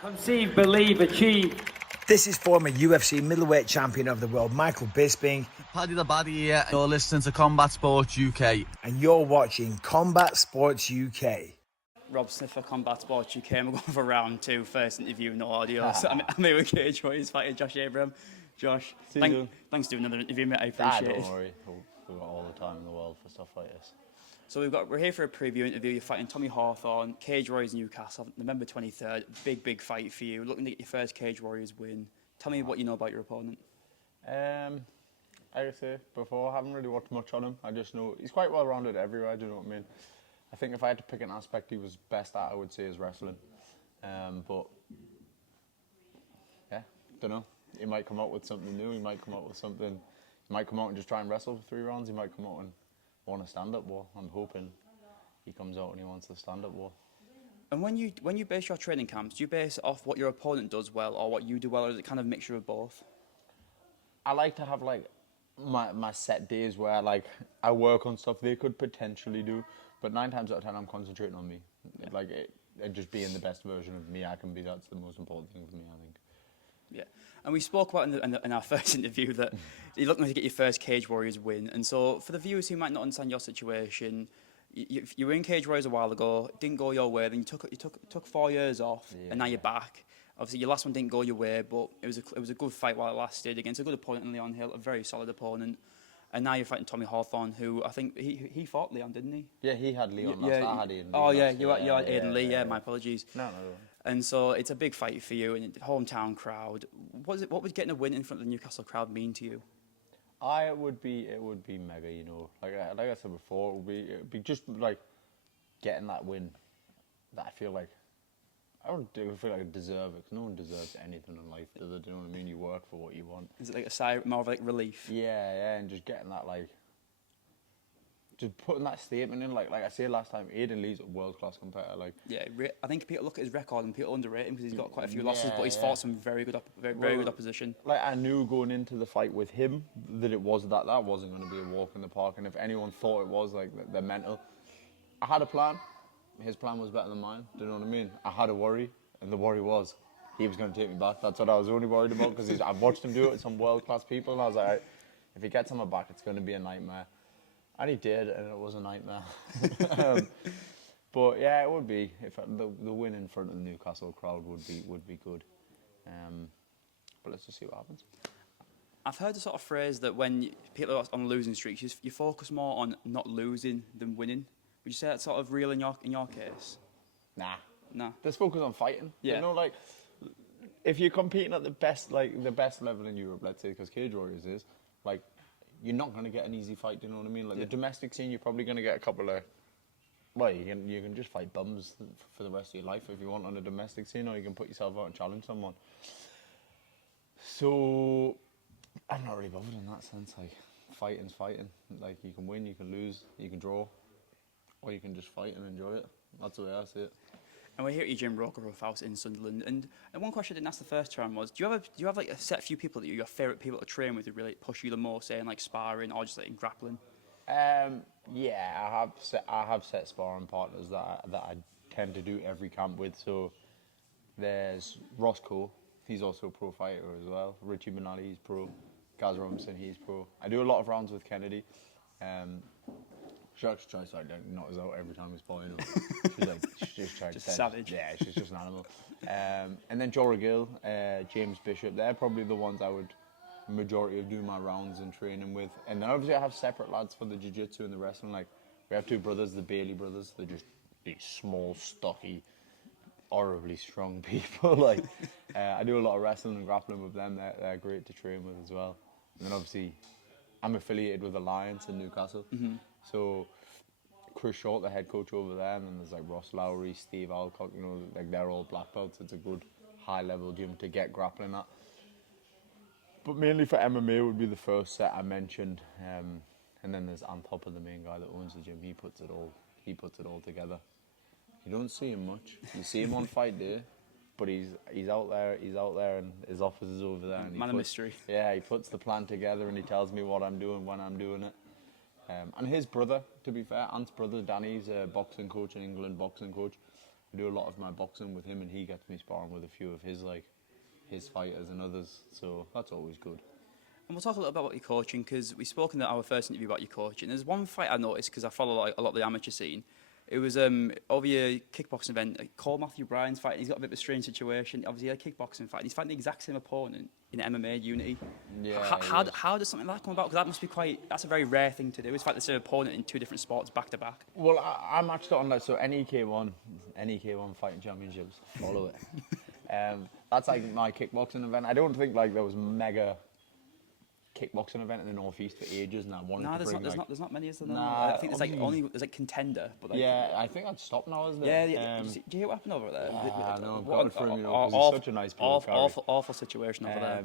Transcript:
Conceive, believe, achieve. This is former UFC middleweight champion of the world, Michael Bisping. Paddy the Baddy here. You're listening to Combat Sports UK. And you're watching Combat Sports UK. Rob Smith for Combat Sports UK. I'm going for round two, first interview, no audio. So I'm here with Cage Warriors fighter Josh Abraham. Josh, thanks for doing another interview, mate. I appreciate it. Don't worry, we've got all the time in the world for stuff like this. So we're here for a preview interview. You're fighting Tommy Hawthorne, Cage Warriors Newcastle, November 23rd. Big fight for you. Looking to get your first Cage Warriors win. Tell me what you know about your opponent. Like I say before, I haven't really watched much on him. I just know he's quite well rounded everywhere. Do you know what I mean? I think if I had to pick an aspect he was best at, I would say is wrestling. But yeah, don't know. He might come out with something new. He might come out with something. He might come out and just try and wrestle for 3 rounds. He might come out and want a stand-up war. I'm hoping he comes out and he wants a stand-up war. And when you base your training camps, do you base it off what your opponent does well or what you do well, or is it kind of a mixture of both? I like to have like my set days where like I work on stuff they could potentially do, but 9 times out of 10 I'm concentrating on me. Yeah. Like it just being the best version of me I can be. That's the most important thing for me, I think. Yeah. And we spoke about in our first interview that you're looking to get your first Cage Warriors win. And so for the viewers who might not understand your situation, you were in Cage Warriors a while ago, it didn't go your way, then you took 4 years off, and now you're back. Obviously, your last one didn't go your way, but it was a good fight while it lasted against a good opponent in Leon Hill, a very solid opponent. And now you're fighting Tommy Hawthorne, who I think he fought Leon, didn't he? Yeah, he had Leon last. I had Aiden. Oh yeah, you had Aiden Lee. Yeah, my apologies. No. And so it's a big fight for you and hometown crowd. What would getting a win in front of the Newcastle crowd mean to you? It would be mega, you know. Like I said before, it'd be just like getting that win that I feel like I don't feel like I deserve it, 'cause no one deserves anything in life, does it? Do you know what I mean? You work for what you want. Is it like a sigh, more of like relief? Yeah, and just getting that like, just putting that statement in, like I said last time, Aiden Lee's a world-class competitor. Like, yeah, I think people look at his record and people underrate him because he's got quite a few losses, but he's fought some very good opposition. Like I knew going into the fight with him that it was that wasn't going to be a walk in the park, and if anyone thought it was, like they're mental. I had a plan. His plan was better than mine. Do you know what I mean? I had a worry, and the worry was he was going to take me back. That's what I was only worried about, because I've watched him do it with some world-class people, and I was like, if he gets on my back, it's going to be a nightmare. And he did, and it was a nightmare. But yeah, it would be if the win in front of the Newcastle crowd would be good. But let's just see what happens. I've heard the sort of phrase that when people are on losing streaks, you focus more on not losing than winning. Would you say that's sort of real in your case? Nah. Just focus on fighting. Yeah. You know, like if you're competing at the best level in Europe, let's say, because Cage Warriors is, like, you're not going to get an easy fight, do you know what I mean? Like the domestic scene, you're probably going to get a couple of, well, you can just fight bums for the rest of your life if you want on a domestic scene, or you can put yourself out and challenge someone. So I'm not really bothered in that sense. Like, fighting's fighting. Like, you can win, you can lose, you can draw, or you can just fight and enjoy it. That's the way I see it. And we're here at your gym, Roker House in Sunderland. And one question I didn't ask the first time was, do you have like a set few people that you're your favourite people to train with who really push you the most, say in like sparring or just like in grappling? Yeah, I have set sparring partners that I tend to do every camp with. So there's Roscoe, he's also a pro fighter as well. Richie Benali, he's pro. Gaz Robinson, he's pro. I do a lot of rounds with Kennedy. She actually tries to like knock us out every time we spar, you know. She's just trying to savage. Yeah, she's just an animal. And then Jorah Gill, James Bishop, they're probably the ones I would majority of do my rounds and training with. And then obviously I have separate lads for the jiu-jitsu and the wrestling. Like, we have 2 brothers, the Bailey brothers. They're just these small, stocky, horribly strong people. Like, I do a lot of wrestling and grappling with them. They're great to train with as well. And then obviously I'm affiliated with Alliance in Newcastle. Mm-hmm. So Chris Short, the head coach over there, and then there's like Ross Lowry, Steve Alcock, you know, like they're all black belts. It's a good high level gym to get grappling at. But mainly for MMA would be the first set I mentioned. And then there's Antopper, the main guy that owns the gym. He puts it all together. You don't see him much. You see him on fight day, but he's out there, and his office is over there. And Man of mystery. Yeah, he puts the plan together and he tells me what I'm doing when I'm doing it. And his brother, to be fair, Ant's brother, Danny's a boxing coach in England, boxing coach. I do a lot of my boxing with him, and he gets me sparring with a few of his fighters and others. So that's always good. And we'll talk a little about your coaching, because we spoke in our first interview about your coaching. There's one fight I noticed, because I follow a lot of the amateur scene. It was over your kickboxing event. Cole Matthew Bryan's fight. He's got a bit of a strange situation. Obviously, he had a kickboxing fight. He's fighting the exact same opponent in MMA Unity. Yeah. How does something like that come about? Because that must be that's a very rare thing to do. Is fight the same opponent in two different sports back to back. Well, I matched it on NEK1 fighting championships. Follow it. That's like my kickboxing event. I don't think like there was mega kickboxing event in the northeast for ages, and I wanted to bring there's not many, is there? Nah, I think there's like Contender, but like, yeah, I think that's stopped now, isn't it? Yeah. Do you hear what happened over there? No, God for him, because he's such a nice bloke. Awful situation over there.